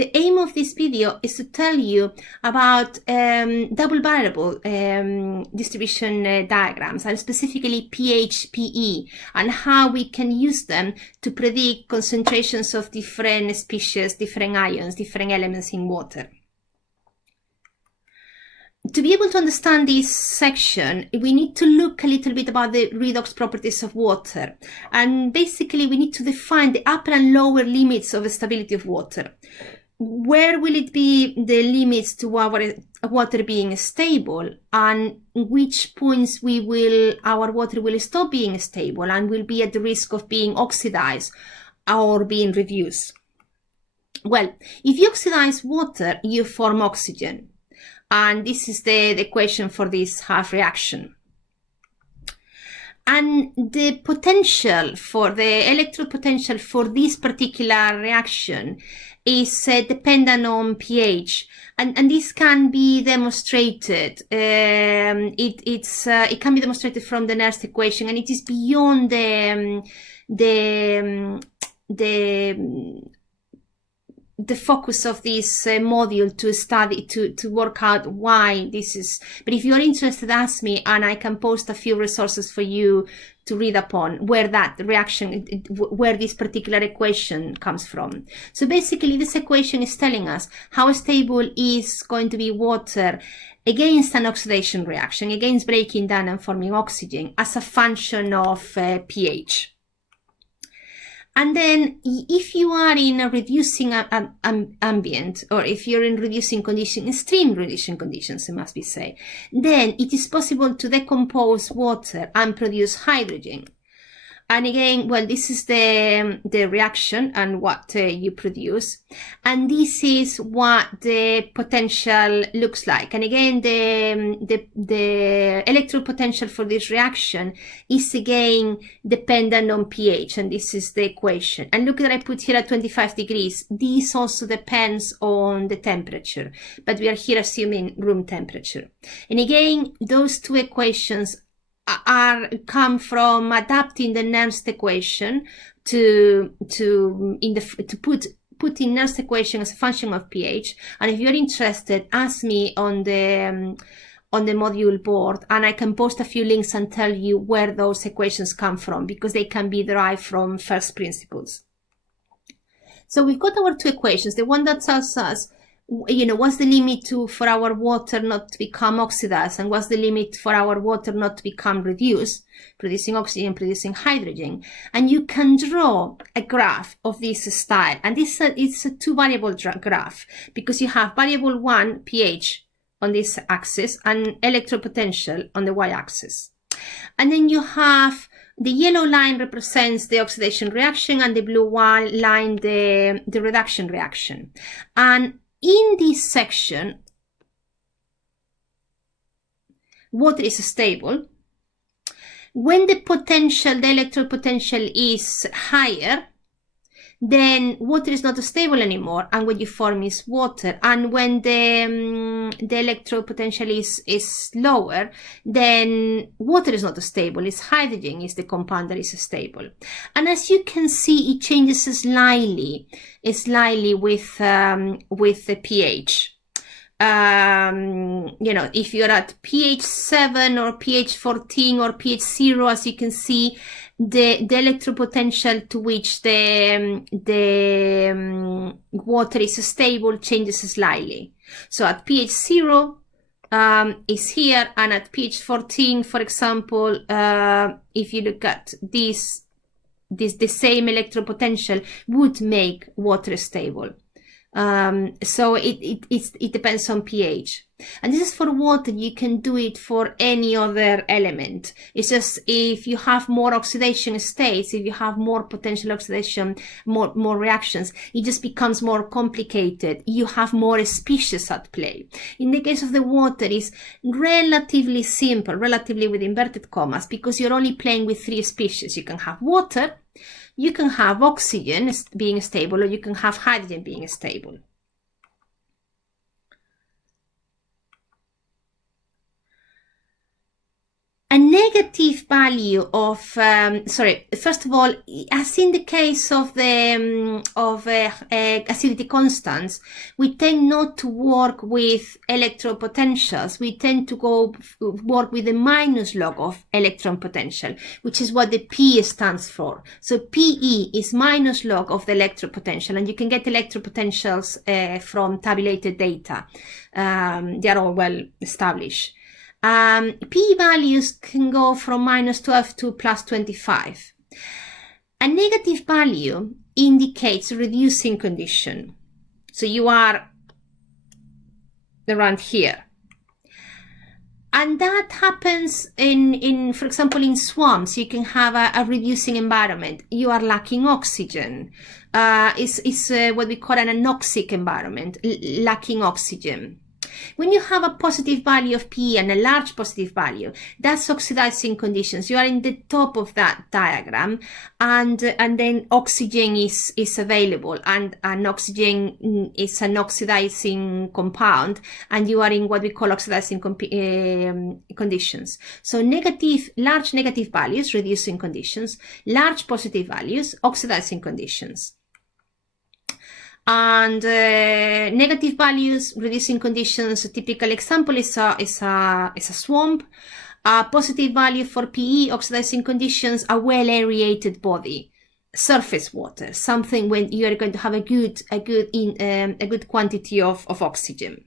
The aim of this video is to tell you about double variable distribution diagrams, and specifically pH-PE, and how we can use them to predict concentrations of different species, different ions, different elements in water. To be able to understand this section, we need to look a little bit about the redox properties of water. And basically, we need to define the upper and lower limits of the stability of water. Where will it be the limits to our water being stable, and which points our water will stop being stable and will be at the risk of being oxidized or being reduced? Well, if you oxidize water, you form oxygen. And this is the equation for this half reaction. And the potential for the electrode potential for this particular reaction is dependent on pH, and this can be demonstrated. It can be demonstrated from the Nernst equation, and it is beyond the focus of this module to study, to work out why this is. But if you're interested, ask me, and I can post a few resources for you to read upon where that reaction, where this particular equation comes from. So basically, this equation is telling us how stable is going to be water against an oxidation reaction, against breaking down and forming oxygen, as a function of pH. And then if you are in a reducing ambient, or if you're in reducing condition, extreme reducing conditions, it must be said, then it is possible to decompose water and produce hydrogen. And again, well, this is the reaction and what you produce. And this is what the potential looks like. And again, the electrode potential for this reaction is again dependent on pH. And this is the equation. And look that I put here at 25 degrees. This also depends on the temperature, but we are here assuming room temperature. And again, those two equations come from adapting the Nernst equation to put in Nernst equation as a function of pH. And if you're interested, ask me on the module board, and I can post a few links and tell you where those equations come from, because they can be derived from first principles. So we've got our two equations. The one that tells us, you know, what's the limit for our water not to become oxidized, and what's the limit for our water not to become reduced, producing oxygen, producing hydrogen. And you can draw a graph of this style. And it's a two variable graph, because you have variable 1, pH, on this axis, and electrode potential on the y-axis. And then you have the yellow line represents the oxidation reaction, and the blue line the reduction reaction. And in this section, water is stable. When the electrode potential is higher, then water is not stable anymore, and what you form is water. And when the electrode potential is lower, then water is not stable, it's hydrogen is the compound that is stable. And as you can see, it changes slightly with the pH. You know, if you're at pH 7 or pH 14 or pH 0, as you can see, the electrode potential to which the water is stable changes slightly. So at pH 0 is here, and at pH 14, for example, if you look at the same electrode potential would make water stable. So it depends on pH. And this is for water. You can do it for any other element. It's just if you have more oxidation states, if you have more potential oxidation, more reactions, it just becomes more complicated. You have more species at play. In the case of the water, it's relatively simple, relatively with inverted commas, because you're only playing with 3 species. You can have water, you can have oxygen being stable, or you can have hydrogen being stable. A negative negative value of, first of all, as in the case of the acidity constants, we tend not to work with electropotentials. We tend to work with the minus log of electron potential, which is what the P stands for. So PE is minus log of the electropotential, and you can get electropotentials from tabulated data. They are all well established. P values can go from -12 to +25. A negative value indicates reducing condition. So you are around here. And that happens in for example, in swamps, you can have a reducing environment. You are lacking oxygen. It's what we call an anoxic environment, lacking oxygen. When you have a positive value of PE and a large positive value, that's oxidizing conditions. You are in the top of that diagram, and then oxygen is available, and oxygen is an oxidizing compound, and you are in what we call oxidizing conditions. So large negative values, reducing conditions, large positive values, oxidizing conditions. And negative values, reducing conditions. A typical example is a swamp. A positive value for PE, oxidizing conditions, a well aerated body, surface water, something when you are going to have a good quantity of oxygen.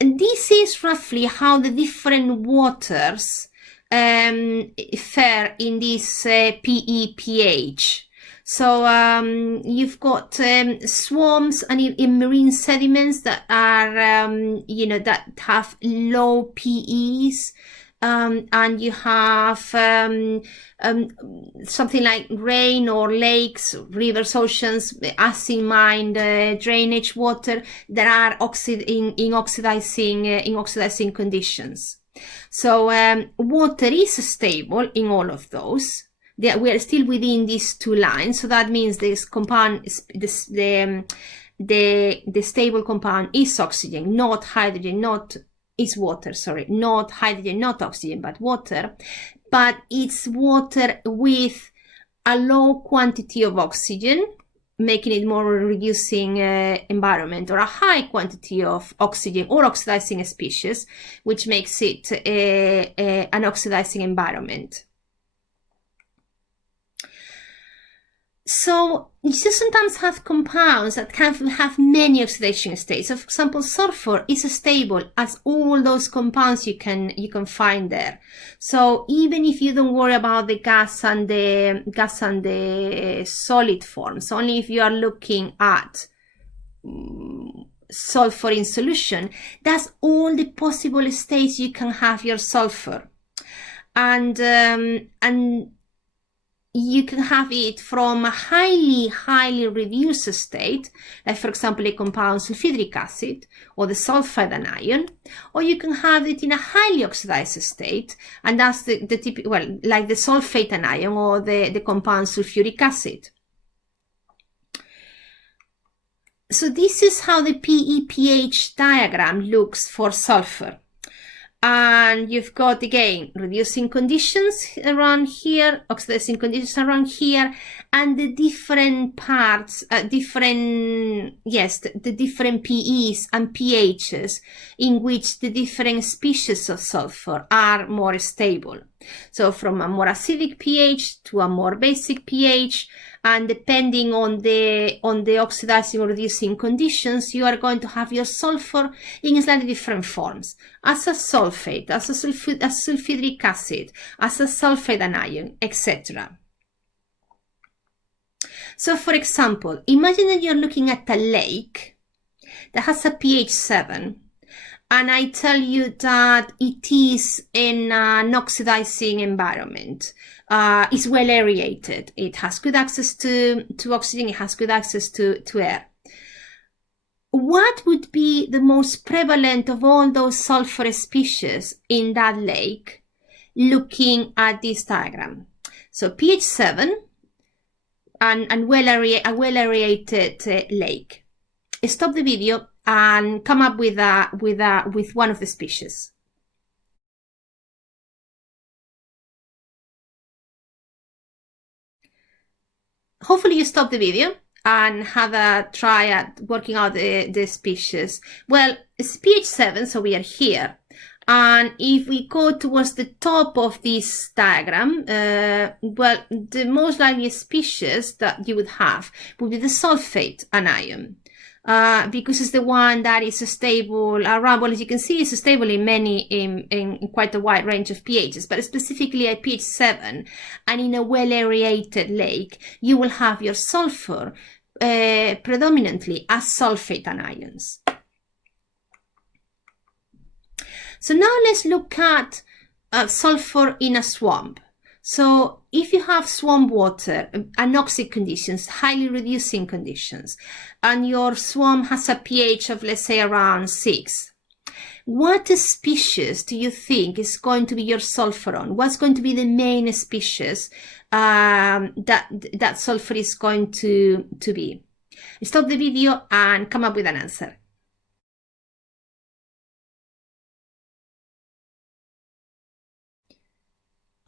And this is roughly how the different waters fare in this PE pH. So you've got swamps and in marine sediments that are that have low PEs, and you have something like rain or lakes, rivers, oceans, acid mined drainage water that are in oxidizing conditions. So water is stable in all of those. We are still within these two lines, so that means this compound, the stable compound is oxygen, not hydrogen, not hydrogen, not oxygen, but water. But it's water with a low quantity of oxygen, making it more reducing environment, or a high quantity of oxygen or oxidizing species, which makes it an oxidizing environment. So you sometimes have compounds that can have many oxidation states. So for example, sulfur is stable as all those compounds you can find there. So even if you don't worry about the gas and the solid forms, only if you are looking at sulfur in solution, that's all the possible states you can have your sulfur. And you can have it from a highly reduced state, like for example a compound sulfuric acid or the sulfide anion, or you can have it in a highly oxidized state, and that's the typical, well, like the sulfate anion or the compound sulfuric acid. So this is how the PE-pH diagram looks for sulfur. And you've got, again, reducing conditions around here, oxidizing conditions around here, and the different parts, the different PEs and pHs in which the different species of sulfur are more stable. So from a more acidic pH to a more basic pH, and depending on the oxidizing or reducing conditions, you are going to have your sulfur in slightly different forms, as a sulfate, as a sulfuric acid, as a sulfide anion, etc. So for example, imagine that you're looking at a lake that has a pH 7, and I tell you that it is in an oxidizing environment. It's well aerated. It has good access to oxygen. It has good access to air. What would be the most prevalent of all those sulfur species in that lake, looking at this diagram? So pH 7 and a well aerated lake. Stop the video and come up with one of the species. hopefully you stop the video and have a try at working out the species. Well, it's pH 7, so we are here. And if we go towards the top of this diagram, well, the most likely species that you would have would be the sulfate anion. Because it's the one that is stable around, well, as you can see, it's stable in in quite a wide range of pHs, but specifically at pH 7 and in a well-aerated lake, you will have your sulfur predominantly as sulfate anions. So now let's look at sulfur in a swamp. So if you have swamp water, anoxic conditions, highly reducing conditions, and your swamp has a pH of, let's say, around 6, what species do you think is going to be your sulfur on? What's going to be the main species that sulfur is going to be? Stop the video and come up with an answer.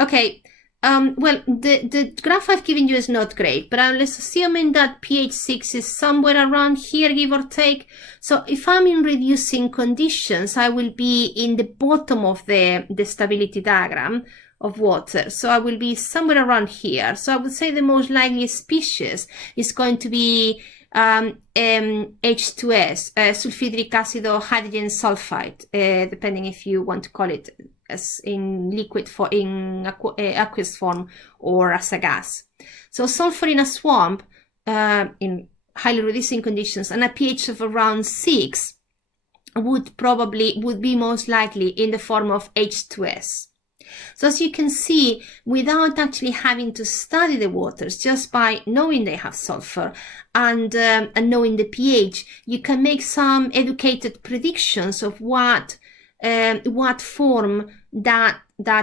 Okay. Well, the graph I've given you is not great, but let's assuming that pH 6 is somewhere around here, give or take. So if I'm in reducing conditions, I will be in the bottom of the stability diagram of water. So I will be somewhere around here. So I would say the most likely species is going to be H2S, sulfuric acid or hydrogen sulfide, depending if you want to call it as in liquid in aqueous form or as a gas. So sulfur in a swamp in highly reducing conditions and a pH of around 6 would be most likely in the form of H2S. So as you can see, without actually having to study the waters, just by knowing they have sulfur and knowing the pH, you can make some educated predictions of what form that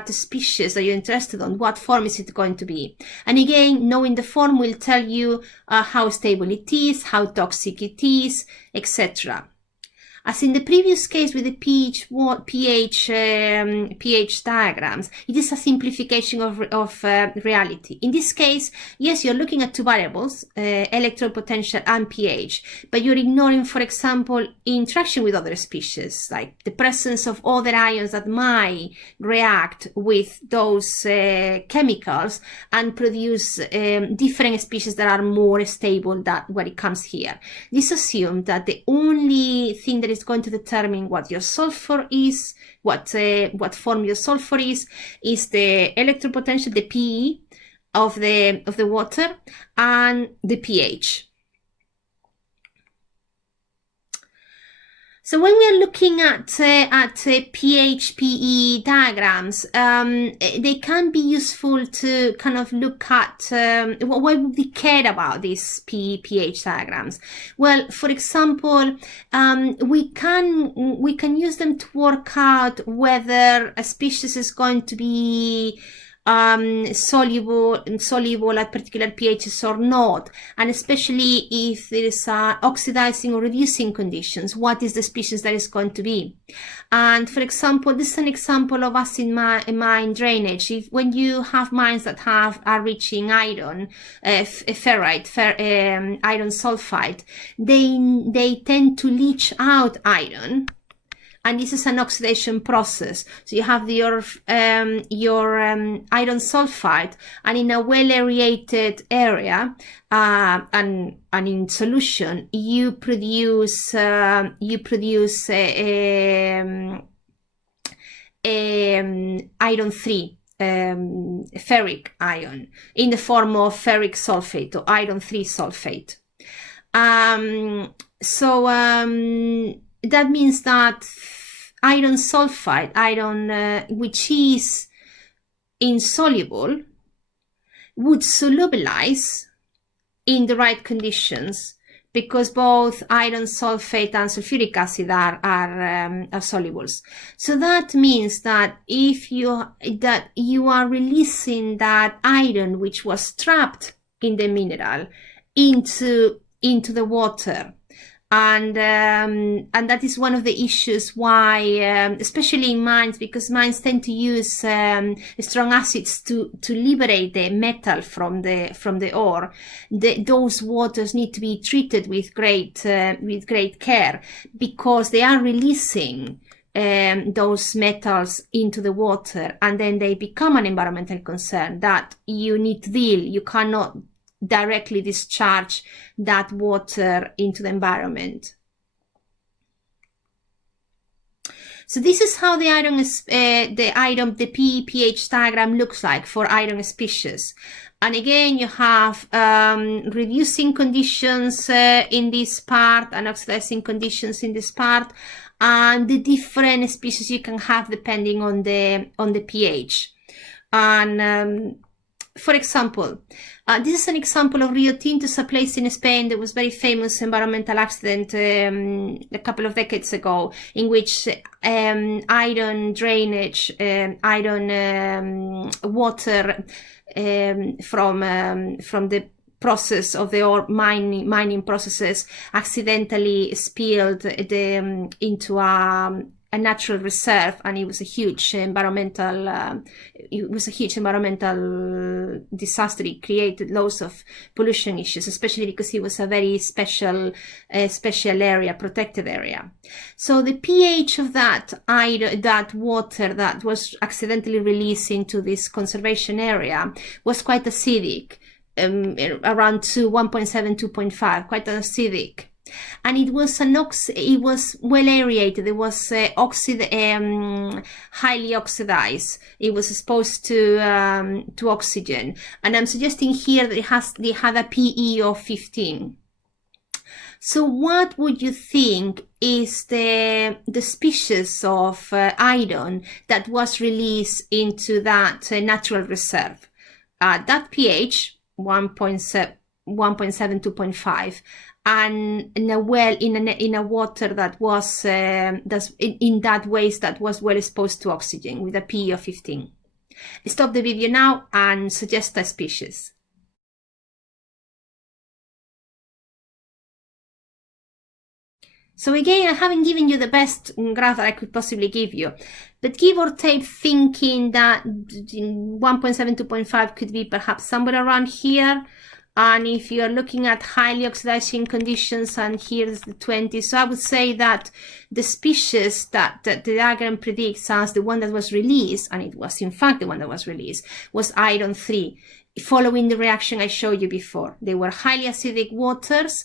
species that you're interested in, what form is it going to be. And again, knowing the form will tell you how stable it is, how toxic it is, etc. As in the previous case with the pH diagrams, it is a simplification of reality. In this case, yes, you're looking at two variables, electrode potential and pH, but you're ignoring, for example, interaction with other species, like the presence of other ions that might react with those chemicals and produce different species that are more stable than when it comes here. This assumes that the only thing that is going to determine what your sulfur is, what form your sulfur is the electrode potential, the PE of the water, and the pH. So when we are looking at pH, PE diagrams, they can be useful to kind of look at why would we care about these PE, pH diagrams. Well, for example, we can use them to work out whether a species is going to be soluble at particular pHs or not, and especially if there is oxidizing or reducing conditions, what is the species that is going to be. And for example, this is an example of acid mine drainage. When you have mines that are reaching iron, ferrite, iron sulfide, they tend to leach out iron. And this is an oxidation process. So you have your iron sulfide, and in a well-aerated area and in solution, you produce iron 3 ferric ion in the form of ferric sulfate or iron 3 sulfate. That means that iron sulfide, which is insoluble, would solubilize in the right conditions, because both iron sulfate and sulfuric acid are solubles. So that means that if you are releasing that iron which was trapped in the mineral into the water, And that is one of the issues why, especially in mines, because mines tend to use strong acids to liberate the metal from the ore. Those waters need to be treated with great care, because they are releasing those metals into the water, and then they become an environmental concern that you need to deal. You cannot directly discharge that water into the environment. So this is how the pH diagram looks like for iron species. And again, you have reducing conditions in this part and oxidizing conditions in this part, and the different species you can have depending on the pH. And for example, this is an example of Rio Tinto's a place in Spain. There was a very famous environmental accident a couple of decades ago, in which iron drainage, iron water from the process of the ore mining processes accidentally spilled into a natural reserve, and it was a huge environmental disaster. It created loads of pollution issues, especially because it was a very special area, protected area. So the pH of that water that was accidentally released into this conservation area was quite acidic, around 1.7, 2.5, quite acidic. And it was well aerated. It was highly oxidized. It was exposed to oxygen. And I'm suggesting here that it had a PE of 15. So what would you think is the species of iron that was released into that natural reserve? That pH 1.7, 2.5. And in a water that was in that waste that was well exposed to oxygen with a pH of 15. Stop the video now and suggest a species. So again, I haven't given you the best graph that I could possibly give you, but give or take, thinking that 1.7, 2.5 could be perhaps somewhere around here. And if you're looking at highly oxidizing conditions, and here's the 20, so I would say that the species that the diagram predicts as the one that was released, and it was in fact the one that was released, was iron 3, following the reaction I showed you before. They were highly acidic waters,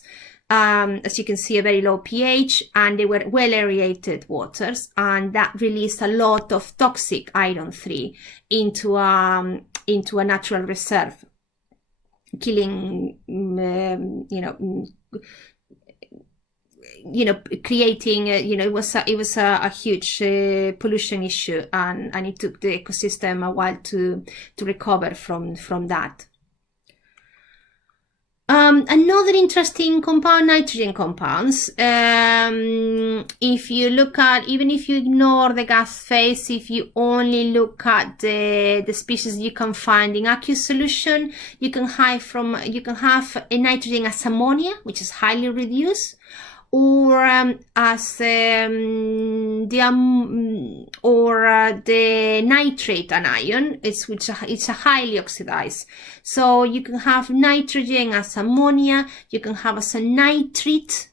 as you can see, a very low pH, and they were well aerated waters, and that released a lot of toxic iron 3 into a natural reserve, killing, creating, it was a huge pollution issue, and it took the ecosystem a while to recover from that. Another interesting compound, nitrogen compounds. If you look at, even if you ignore the gas phase, if you only look at the species you can find in aqueous solution, you can have a nitrogen as ammonia, which is highly reduced, or as the nitrate anion, it's a highly oxidized. So you can have nitrogen as ammonia, you can have as a nitrate,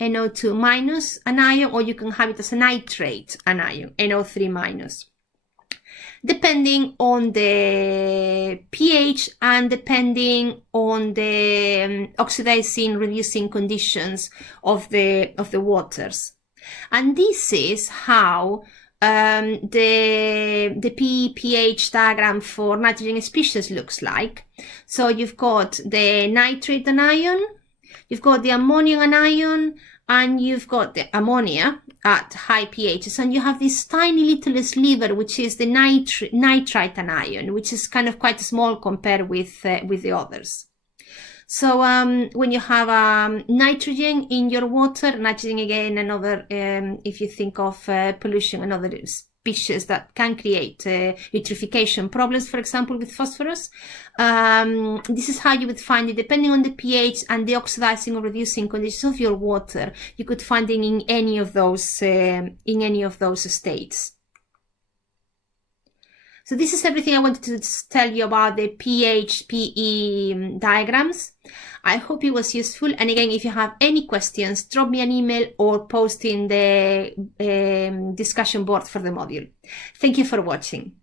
NO2 minus anion, or you can have it as a nitrate anion, NO3 minus, depending on the pH and depending on the oxidizing, reducing conditions of the waters. And this is how the pH diagram for nitrogen species looks like. So you've got the nitrate anion, you've got the ammonium anion, and you've got the ammonia at high pHs, and you have this tiny little sliver, which is the nitrite anion, which is kind of quite small compared with the others. So when you have nitrogen in your water, nitrogen again, another, if you think of pollution, another species that can create eutrophication problems, for example, with phosphorus. This is how you would find it, depending on the pH and the oxidizing or reducing conditions of your water. You could find it in any of those states. So this is everything I wanted to tell you about the pH, PE diagrams. I hope it was useful. And again, if you have any questions, drop me an email or post in the discussion board for the module. Thank you for watching.